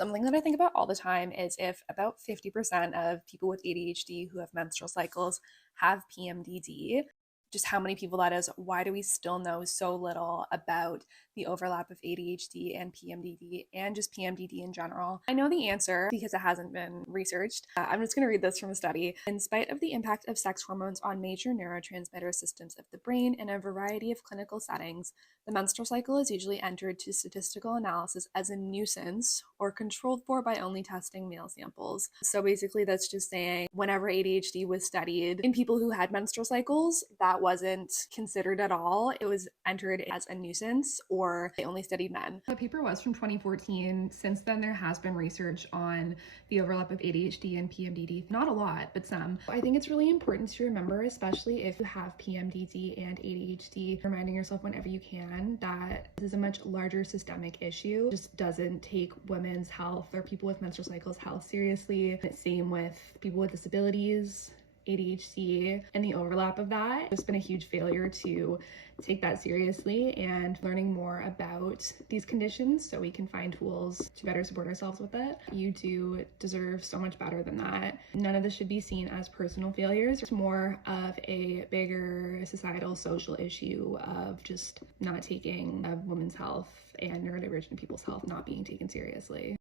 Something that I think about all the time is if about 50% of people with ADHD who have menstrual cycles have PMDD, just how many people that is. Why do we still know so little about the overlap of ADHD and PMDD and just PMDD in general? I know the answer because it hasn't been researched. I'm just going to read this from a study. In spite of the impact of sex hormones on major neurotransmitter systems of the brain in a variety of clinical settings, the menstrual cycle is usually entered to statistical analysis as a nuisance or controlled for by only testing male samples. So basically, that's just saying whenever ADHD was studied in people who had menstrual cycles, that wasn't considered at all. It was entered as a nuisance, or they only studied men. The paper was from 2014. Since then, there has been research on the overlap of ADHD and PMDD. Not a lot, but some. I think it's really important to remember, especially if you have PMDD and ADHD, reminding yourself whenever you can that this is a much larger systemic issue. It just doesn't take women's health or people with menstrual cycles health seriously. Same with people with disabilities, ADHD, and the overlap of that. It's been a huge failure to take that seriously, and learning more about these conditions so we can find tools to better support ourselves with it. You do deserve so much better than that. None of this should be seen as personal failures. It's more of a bigger societal social issue of just not taking women's health and neurodivergent people's health not being taken seriously.